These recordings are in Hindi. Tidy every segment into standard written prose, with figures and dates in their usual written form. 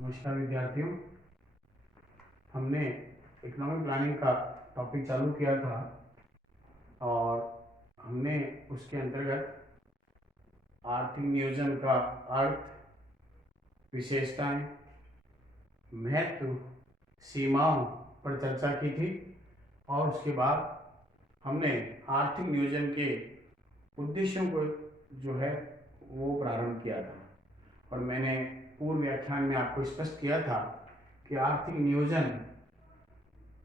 नमस्कार विद्यार्थियों। हमने इकोनॉमिक प्लानिंग का टॉपिक चालू किया था और हमने उसके अंतर्गत आर्थिक नियोजन का अर्थ, विशेषताएं, महत्व, सीमाओं पर चर्चा की थी और उसके बाद हमने आर्थिक नियोजन के उद्देश्यों को जो है वो प्रारंभ किया था और मैंने पूर्व व्याख्यान में आपको स्पष्ट किया था कि आर्थिक नियोजन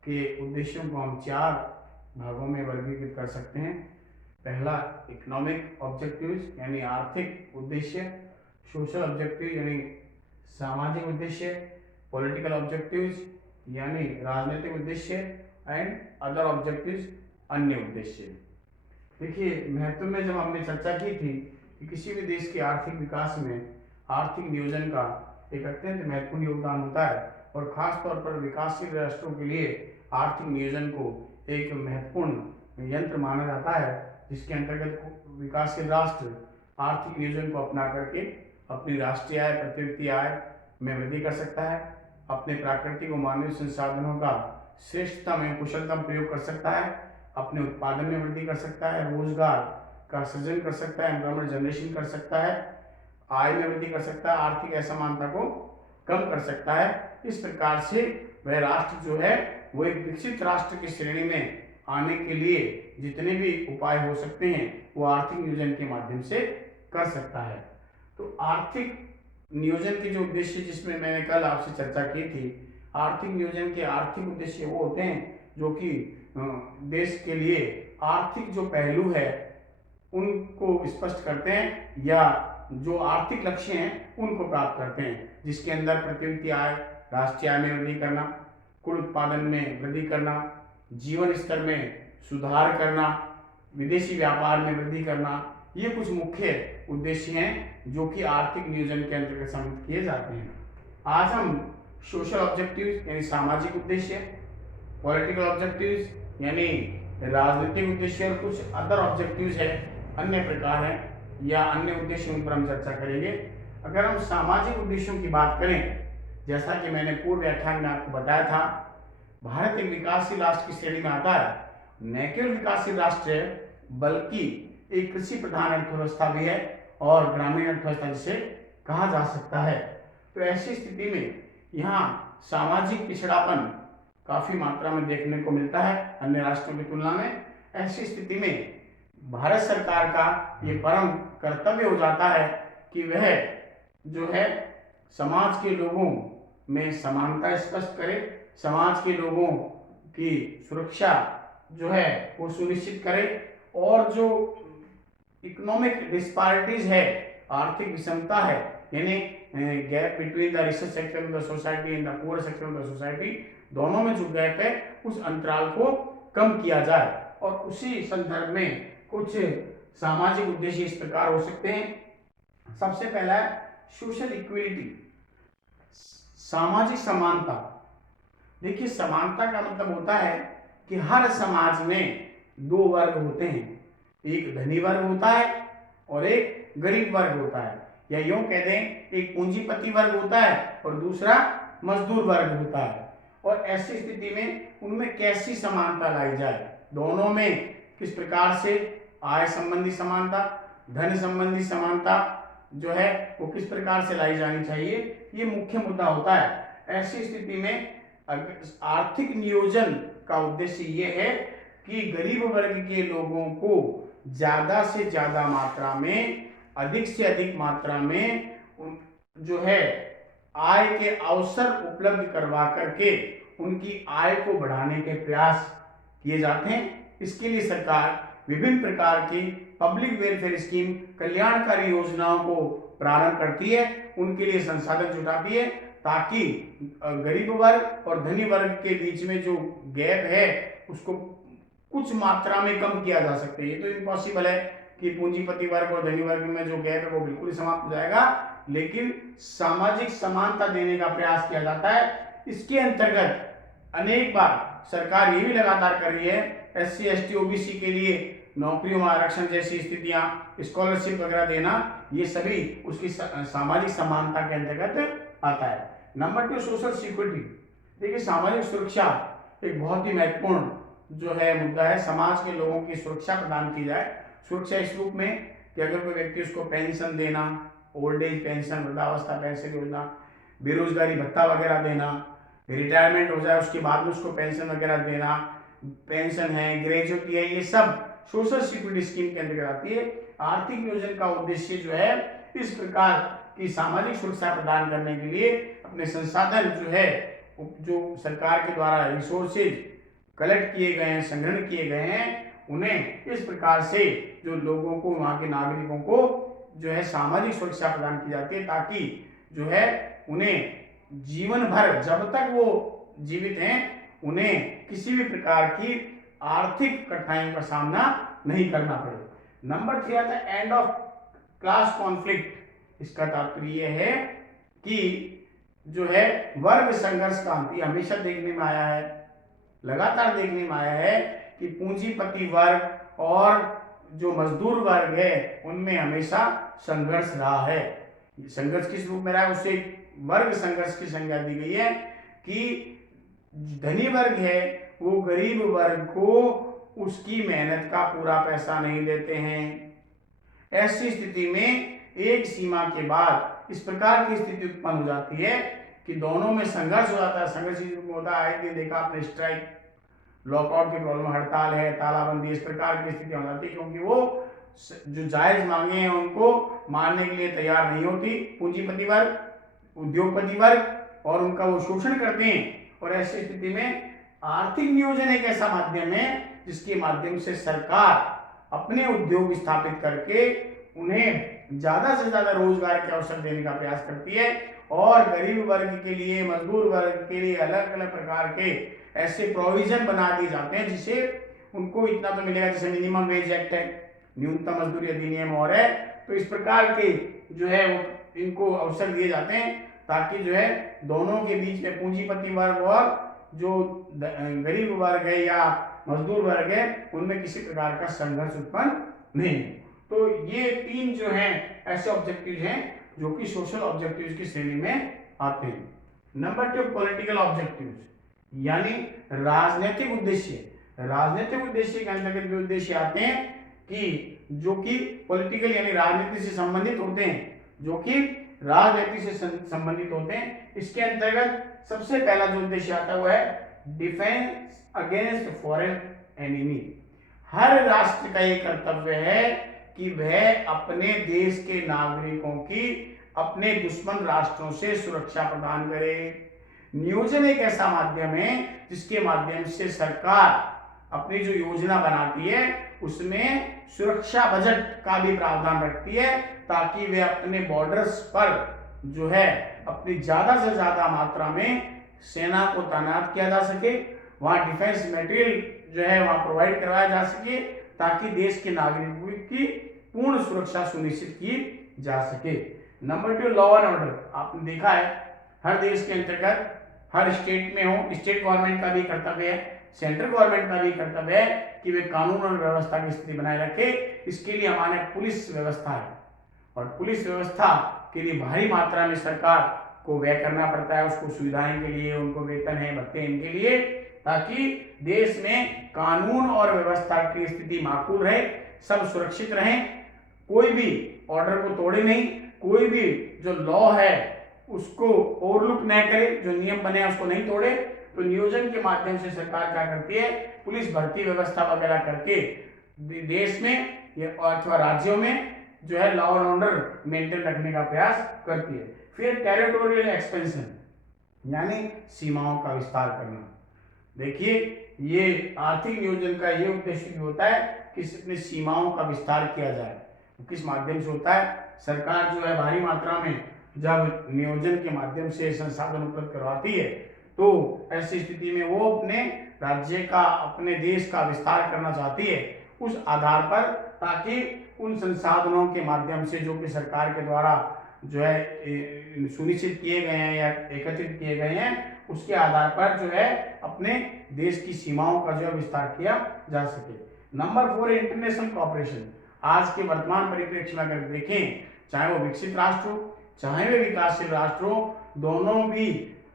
के उद्देश्यों को हम 4 भागों में वर्गीकृत कर सकते हैं। पहला इकोनॉमिक ऑब्जेक्टिव्स यानी आर्थिक उद्देश्य, सोशल ऑब्जेक्टिव यानी सामाजिक उद्देश्य, पॉलिटिकल ऑब्जेक्टिव्स यानी राजनीतिक उद्देश्य एंड अदर ऑब्जेक्टिव्स अन्य उद्देश्य। देखिए, महत्व में जब हमने चर्चा की थी कि किसी भी देश के आर्थिक विकास में आर्थिक नियोजन का एक अत्यंत महत्वपूर्ण योगदान होता है और खास तौर पर विकासशील राष्ट्रों के लिए आर्थिक नियोजन को एक महत्वपूर्ण यंत्र माना जाता है, जिसके अंतर्गत विकासशील राष्ट्र आर्थिक नियोजन को अपना करके अपनी राष्ट्रीय आय, प्रति व्यक्ति आय में वृद्धि कर सकता है, अपने प्राकृतिक और मानवीय संसाधनों का श्रेष्ठतम एवं कुशलतम प्रयोग कर सकता है, अपने उत्पादन में वृद्धि कर सकता है, रोजगार का सृजन कर सकता है, एम्प्लॉयमेंट जनरेशन कर सकता है, आय में वृद्धि कर सकता है, आर्थिक असमानता को कम कर सकता है। इस प्रकार से वह राष्ट्र जो है वो एक विकसित राष्ट्र की श्रेणी में आने के लिए जितने भी उपाय हो सकते हैं वो आर्थिक नियोजन के माध्यम से कर सकता है। तो आर्थिक नियोजन के जो उद्देश्य जिसमें मैंने कल आपसे चर्चा की थी, आर्थिक नियोजन के आर्थिक उद्देश्य वो होते हैं जो कि देश के लिए आर्थिक जो पहलू है उनको स्पष्ट करते हैं या जो आर्थिक लक्ष्य हैं उनको प्राप्त करते हैं, जिसके अंदर प्रति व्यक्ति आय, राष्ट्रीय आय में वृद्धि करना, कुल उत्पादन में वृद्धि करना, जीवन स्तर में सुधार करना, विदेशी व्यापार में वृद्धि करना, ये कुछ मुख्य उद्देश्य हैं जो कि आर्थिक नियोजन के अंतर्गत सम्मिलित किए जाते हैं। आज हम सोशल ऑब्जेक्टिव्स यानी सामाजिक उद्देश्य, पॉलिटिकल ऑब्जेक्टिव्स यानी राजनीतिक उद्देश्य और कुछ अदर ऑब्जेक्टिव्स है, अन्य प्रकार हैं या अन्य उद्देश्यों पर हम चर्चा करेंगे। अगर हम सामाजिक उद्देश्यों की बात करें, जैसा कि मैंने पूर्व व्याख्यान में आपको बताया था, भारत एक विकासशील राष्ट्र की श्रेणी में आता है। न केवल विकासशील राष्ट्र है बल्कि एक कृषि प्रधान अर्थव्यवस्था भी है और ग्रामीण अर्थव्यवस्था जिसे कहा जा सकता है। तो ऐसी स्थिति में यहाँ सामाजिक पिछड़ापन काफी मात्रा में देखने को मिलता है अन्य राष्ट्रों की तुलना में। ऐसी स्थिति में भारत सरकार का ये परम कर्तव्य हो जाता है कि वह जो है समाज के लोगों में समानता स्पष्ट करे, समाज के लोगों की सुरक्षा जो है वो सुनिश्चित करे और जो इकोनॉमिक डिस्पैरिटीज है, आर्थिक विषमता है, यानी gap between the richest sector of the society and the poor sector of the society, दोनों में जो गैप है उस अंतराल को कम किया जाए। और उसी संदर्भ में कुछ सामाजिक उद्देश्य इस प्रकार हो सकते हैं। सबसे पहला है सोशल इक्विलिटी, सामाजिक समानता। देखिए, समानता का मतलब होता है कि हर समाज में 2 वर्ग होते हैं, एक धनी वर्ग होता है और एक गरीब वर्ग होता है, या यूं कह दें एक पूंजीपति वर्ग होता है और दूसरा मजदूर वर्ग होता है। और ऐसी स्थिति में उनमें कैसी समानता लाई जाए, दोनों में किस प्रकार से आय संबंधी समानता, धन संबंधी समानता जो है वो किस प्रकार से लाई जानी चाहिए, ये मुख्य मुद्दा होता है। ऐसी स्थिति में आर्थिक नियोजन का उद्देश्य ये है कि गरीब वर्ग के लोगों को ज्यादा से ज्यादा मात्रा में, अधिक से अधिक मात्रा में जो है आय के अवसर उपलब्ध करवा करके उनकी आय को बढ़ाने के प्रयास किए जाते हैं। इसके लिए सरकार विभिन्न प्रकार की पब्लिक वेलफेयर स्कीम, कल्याणकारी योजनाओं को प्रारंभ करती है, उनके लिए संसाधन जुटाती है ताकि गरीब वर्ग और धनी वर्ग के बीच में जो गैप है उसको कुछ मात्रा में कम किया जा सके। ये तो इम्पॉसिबल है कि पूंजीपति वर्ग और धनी वर्ग में जो गैप है वो बिल्कुल समाप्त हो जाएगा, लेकिन सामाजिक समानता देने का प्रयास किया जाता है। इसके अंतर्गत अनेक बार सरकार ये भी लगातार कर रही है, SC, ST, OBC के लिए नौकरियों में आरक्षण जैसी स्थितियां, स्कॉलरशिप वगैरह देना, ये सभी उसकी सामाजिक समानता के अंतर्गत आता है। Number 2 social security. देखिए सामाजिक सुरक्षा एक बहुत ही महत्वपूर्ण जो है मुद्दा है। समाज के लोगों की सुरक्षा प्रदान की जाए। सुरक्षा इस रूप में कि अगर कोई व्यक्ति उसको पेंशन देना, ओल्ड एज पेंशन, वृद्धावस्था पेंशन योजना, बेरोजगारी भत्ता वगैरह देना, रिटायरमेंट हो जाए उसके बाद में उसको पेंशन वगैरह देना, पेंशन है, ग्रेजुटी है, ये सब सोशल सिक्योरिटी स्कीम के अंतर्गत आती है। आर्थिक नियोजन का उद्देश्य जो है इस प्रकार की सामाजिक सुरक्षा प्रदान करने के लिए अपने संसाधन जो है, जो सरकार के द्वारा रिसोर्सेज कलेक्ट किए गए हैं, संग्रहण किए गए हैं, उन्हें इस प्रकार से जो लोगों को, वहाँ के नागरिकों को जो है सामाजिक सुरक्षा प्रदान की जाती है, ताकि जो है उन्हें जीवन भर जब तक वो जीवित हैं उन्हें किसी भी प्रकार की आर्थिक कठिनाइयों का सामना नहीं करना पड़े। नंबर 3 आता है एंड ऑफ क्लास कॉन्फ्लिक्ट। इसका तात्पर्य है कि जो है वर्ग संघर्ष का अंत। हमेशा देखने में आया है, लगातार देखने में आया है कि पूंजीपति वर्ग और जो मजदूर वर्ग है उनमें हमेशा संघर्ष रहा है। संघर्ष किस रूप में रहा है, उसे वर्ग संघर्ष की संज्ञा दी गई है कि धनी वर्ग है वो गरीब वर्ग को उसकी मेहनत का पूरा पैसा नहीं देते हैं। ऐसी स्थिति में एक सीमा के बाद इस प्रकार की स्थिति उत्पन्न हो जाती है कि दोनों में संघर्ष हो जाता है। संघर्ष इस रूप में होता है, आए दिन देखा आपने स्ट्राइक, लॉकआउट की प्रॉब्लम, हड़ताल है, तालाबंदी, इस प्रकार की स्थिति हो जाती है, क्योंकि वो जो जायज मांगे हैं उनको मानने के लिए तैयार नहीं होती पूंजीपति वर्ग, उद्योगपति वर्ग, और उनका वो शोषण करते हैं। और ऐसी स्थिति में आर्थिक नियोजन एक ऐसा माध्यम है जिसके माध्यम से सरकार अपने उद्योग स्थापित करके उन्हें ज्यादा से ज्यादा रोजगार के अवसर देने का प्रयास करती है, और गरीब वर्ग के लिए, मजदूर वर्ग के लिए अलग अलग प्रकार के ऐसे प्रोविजन बना दिए जाते हैं जिसे उनको इतना तो मिलेगा, जैसे मिनिमम वेज एक्ट है, न्यूनतम मजदूरी अधिनियम और है, तो इस प्रकार के जो है वो इनको अवसर दिए जाते हैं ताकि जो है दोनों के बीच में पूंजीपति वर्ग और जो गरीब वर्ग है या मजदूर वर्ग है उनमें किसी प्रकार का संघर्ष उत्पन्न नहीं हो। तो ये 3 जो हैं ऐसे ऑब्जेक्टिव हैं जो कि सोशल ऑब्जेक्टिव्स की श्रेणी में आते हैं। नंबर 2 पॉलिटिकल ऑब्जेक्टिव्स, यानी राजनीतिक उद्देश्य। राजनीतिक उद्देश्य के अंतर्गत भी उद्देश्य आते हैं कि जो कि पॉलिटिकल यानी राजनीति से संबंधित होते हैं, जो कि राजनीति से संबंधित होते हैं। इसके अंतर्गत सबसे पहला जो उद्देश्य आता है वो है डिफेंस अगेंस्ट फॉरेन एनिमी। हर राष्ट्र का ये कर्तव्य है कि वह अपने देश के नागरिकों की अपने दुश्मन राष्ट्रों से सुरक्षा प्रदान करे। नियोजन एक ऐसा माध्यम है जिसके माध्यम से सरकार अपनी जो योजना बनाती है उसमें सुरक्षा बजट का भी प्रावधान रखती है, ताकि वे अपने बॉर्डर्स पर जो है अपनी ज्यादा से ज्यादा मात्रा में सेना को तैनात किया जा सके, वहां डिफेंस मटेरियल जो है वहां प्रोवाइड करवाया जा सके, ताकि देश के नागरिकों की पूर्ण सुरक्षा सुनिश्चित की जा सके। Number 2 law and order. आपने देखा है हर देश के अंतर्गत हर स्टेट में हो, स्टेट गवर्नमेंट का भी कर्तव्य है, सेंट्रल गवर्नमेंट का भी कर्तव्य है कि वे कानून और व्यवस्था की स्थिति बनाए रखे। इसके लिए हमारे पुलिस व्यवस्था है, और पुलिस व्यवस्था के लिए भारी मात्रा में सरकार को व्यय करना पड़ता है, उसको सुविधाएं के लिए, उनको वेतन है, भत्ते इनके लिए, ताकि देश में कानून और व्यवस्था की स्थिति माकूल रहे, सब सुरक्षित रहें, कोई भी ऑर्डर को तोड़े नहीं, कोई भी जो लॉ है उसको ओवरलुक न करे, जो नियम बने उसको नहीं तोड़े। तो नियोजन के माध्यम से सरकार क्या करती है, पुलिस भर्ती व्यवस्था वगैरह करके देश में अथवा राज्यों में जो है लॉ एंड ऑर्डर मेंटेन रखने का प्रयास करती है। फिर टेरिटोरियल एक्सपेंशन, यानी सीमाओं का विस्तार करना। देखिए ये आर्थिक नियोजन का ये उद्देश्य भी होता है कि अपनी सीमाओं का विस्तार किया जाए। किस माध्यम से होता है, सरकार जो है भारी मात्रा में जब नियोजन के माध्यम से संसाधन उपलब्ध करवाती है तो ऐसी स्थिति में वो अपने राज्य का, अपने देश का विस्तार करना चाहती है उस आधार पर, ताकि उन संसाधनों के माध्यम से जो कि सरकार के द्वारा जो है सुनिश्चित किए गए हैं या एकत्रित किए गए हैं, उसके आधार पर जो है अपने देश की सीमाओं का जो है विस्तार किया जा सके। Number 4 international cooperation. आज के वर्तमान परिप्रेक्ष्य में अगर देखें, चाहे वो विकसित राष्ट्र हो, चाहे वे विकासशील राष्ट्र हो, दोनों भी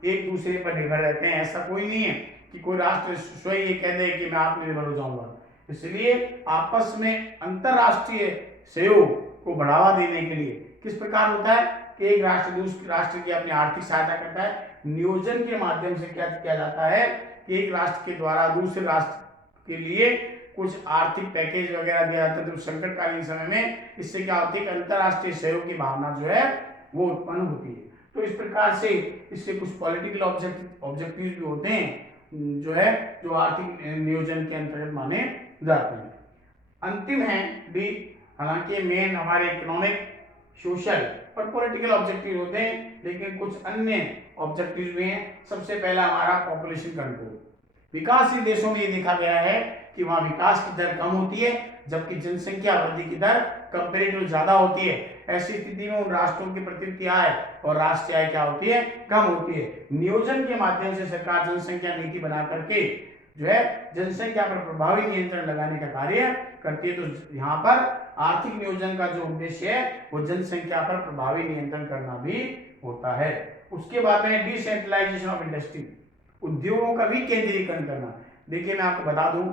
एक दूसरे पर निर्भर रहते हैं। ऐसा कोई नहीं है कि कोई राष्ट्र स्वयं ये कह दे कि मैं आत्मनिर्भर हो जाऊंगा। इसलिए आपस में अंतरराष्ट्रीय सहयोग को बढ़ावा देने के लिए किस प्रकार होता है कि एक राष्ट्र दूसरे राष्ट्र की अपनी आर्थिक सहायता करता है। नियोजन के माध्यम से क्या किया जाता है कि एक राष्ट्र के द्वारा दूसरे राष्ट्र के लिए कुछ आर्थिक पैकेज वगैरह दिया जाता है तो संकटकालीन समय में इससे क्या होती है कि अंतरराष्ट्रीय सहयोग की भावना जो है वो उत्पन्न होती है। तो इस प्रकार से इससे कुछ पॉलिटिकल ऑब्जेक्टिव भी होते हैं जो है जो आर्थिक नियोजन के अंतर्गत माने जाते हैं। अंतिम है डी, हालांकि मेन हमारे इकोनॉमिक, सोशल और पॉलिटिकल ऑब्जेक्टिव होते हैं, लेकिन कुछ अन्य ऑब्जेक्टिव भी हैं। सबसे पहला हमारा पॉपुलेशन कंट्रोल। विकासशील देशों में ये देखा गया है कि वहां विकास की दर कम होती है जबकि जनसंख्या वृद्धि की दर कंपेरेटिव ज्यादा होती है। ऐसी स्थिति में उन राष्ट्रों की प्रवृत्ति आय और राष्ट्रीय आय क्या होती है, कम होती है। नियोजन के माध्यम से सरकार जनसंख्या नीति बना करके जो है जनसंख्या पर प्रभावी नियंत्रण लगाने का कार्य करती है। तो यहाँ पर आर्थिक नियोजन का जो उद्देश्य है वो जनसंख्या पर प्रभावी नियंत्रण करना भी होता है। उसके बाद में डिसेंट्रलाइजेशन ऑफ इंडस्ट्री, उद्योगों का भी केंद्रीकरण करना। देखिए मैं आपको बता दूं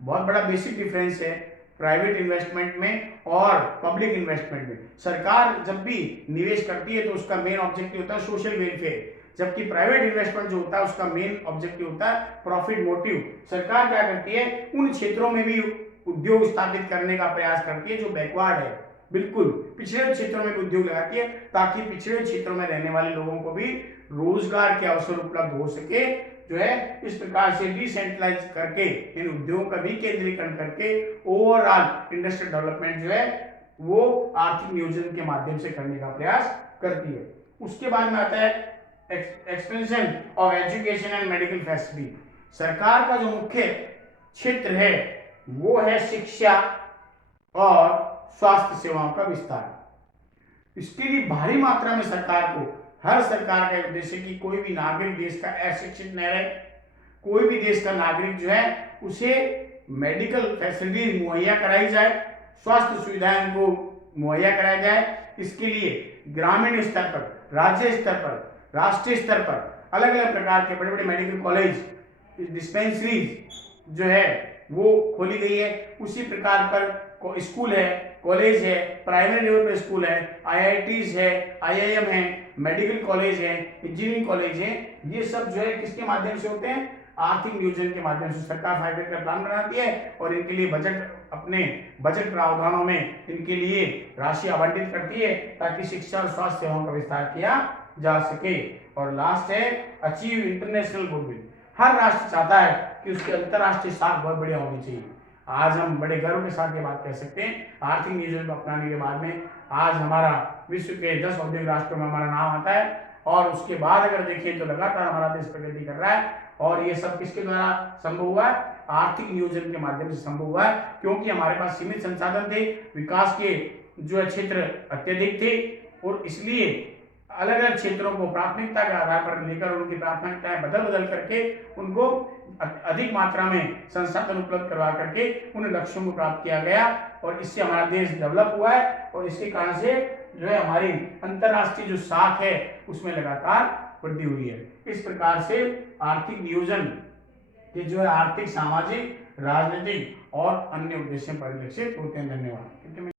बहुत बड़ा बेसिक डिफरेंस है प्राइवेट इन्वेस्टमेंट में और पब्लिक इन्वेस्टमेंट में। सरकार जब भी निवेश करती है तो उसका मेन ऑब्जेक्टिव होता है सोशल वेलफेयर, जबकि प्राइवेट इन्वेस्टमेंट जो होता है उसका मेन ऑब्जेक्टिव होता है प्रॉफिट मोटिव। सरकार क्या करती है उन क्षेत्रों में भी उद्योग स्थापित करने का प्रयास करती है जो बैकवर्ड है, बिल्कुल पिछड़े क्षेत्रों में भी उद्योग लगाती है ताकि पिछड़े क्षेत्रों में रहने वाले लोगों को भी रोजगार के अवसर उपलब्ध हो सके। जो है इस प्रकार से डिसेंट्रलाइज करके इन उद्योगों का भी केंद्रीकरण करके ओवरऑल इंडस्ट्रियल डेवलपमेंट जो है वो आर्थिक नियोजन के माध्यम से करने का प्रयास करती है। उसके बाद में आता है expansion of education and medical facility. सरकार का जो मुख्य क्षेत्र है वो है शिक्षा और स्वास्थ्य सेवाओं का विस्तार। इसके लिए भारी मात्रा में सरकार को, हर सरकार का उद्देश्य कि कोई भी नागरिक देश का अशिक्षित न रहे। कोई भी देश का नागरिक जो है उसे मेडिकल फैसिलिटीज मुहैया कराई जाए, स्वास्थ्य सुविधाएं को मुहैया कराया जाए। इसके लिए ग्रामीण स्तर पर, राज्य स्तर पर, राष्ट्रीय स्तर पर अलग अलग प्रकार के बड़े बड़े मेडिकल कॉलेज, डिस्पेंसरीज जो है वो खोली गई है। उसी प्रकार पर स्कूल है, कॉलेज है, प्राइमरी लेवल पर स्कूल है, IITs है, IIM है, मेडिकल कॉलेज है, इंजीनियरिंग कॉलेज है। ये सब जो है किसके माध्यम से होते हैं, आर्थिक नियोजन के माध्यम से। सरकार 5 ईयर का प्लान बनाती है और इनके लिए अपने बजट प्रावधानों में इनके लिए राशि आवंटित करती है ताकि शिक्षा और स्वास्थ्य सेवाओं का विस्तार किया जा सके। और लास्ट है अचीव इंटरनेशनल गुडविल। हर राष्ट्र चाहता है कि उसकी अंतरराष्ट्रीय साख बहुत बढ़िया होनी चाहिए। आज हम बड़े गर्व के साथ ये बात कह सकते हैं आर्थिक नियोजन को अपनाने के बाद में आज हमारा विश्व के 10 औद्योगिक राष्ट्रों में हमारा नाम आता है। और उसके बाद अगर देखें तो लगातार हमारा देश प्रगति कर रहा है। और ये सब किसके द्वारा संभव हुआ है, आर्थिक नियोजन के माध्यम से संभव हुआ है, क्योंकि हमारे पास सीमित संसाधन थे, विकास के जो क्षेत्र अत्यधिक थे और इसलिए अलग अलग क्षेत्रों को प्राथमिकता के आधार पर लेकर उनकी प्राथमिकताएं बदल करके उनको अधिक मात्रा में संसाधन उपलब्ध करवा करके उन लक्ष्यों को प्राप्त किया गया। और इससे हमारा देश डेवलप हुआ है और इसके कारण से जो है हमारी अंतरराष्ट्रीय जो साख है उसमें लगातार वृद्धि हुई है। इस प्रकार से आर्थिक नियोजन के जो है आर्थिक, सामाजिक, राजनीतिक और अन्य उद्देश्य परिलक्षित होते हैं। धन्यवाद।